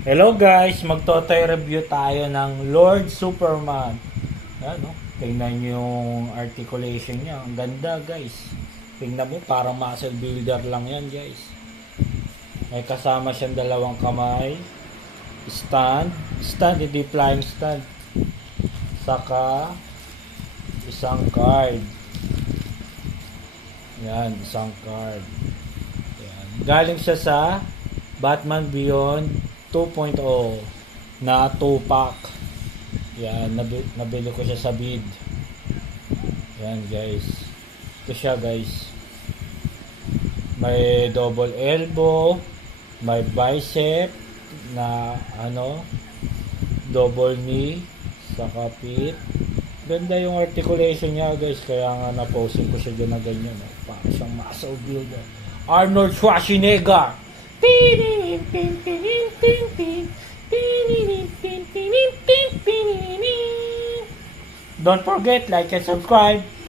Hello guys, magtotoy review tayo ng Lord Superman. Yan, no? Tingnan nyo yung articulation niya. Ang ganda guys. Tingnan mo, parang muscle builder lang yan guys. May kasama siyang dalawang kamay. Stand, hindi flying stand. Saka isang card. Yan, isang card. Yan. Galing siya sa Batman Beyond 2.0 na 2-pack. Yan, nabili ko siya sa bid. Yan guys. Ito siya guys. May double elbow, may bicep na double knee, saka pit. Ganda yung articulation niya guys, kaya nga na-posing ko siya dyan na ganyan. Parang siyang muscle builder. Arnold Schwarzenegger! Don't forget, like and subscribe.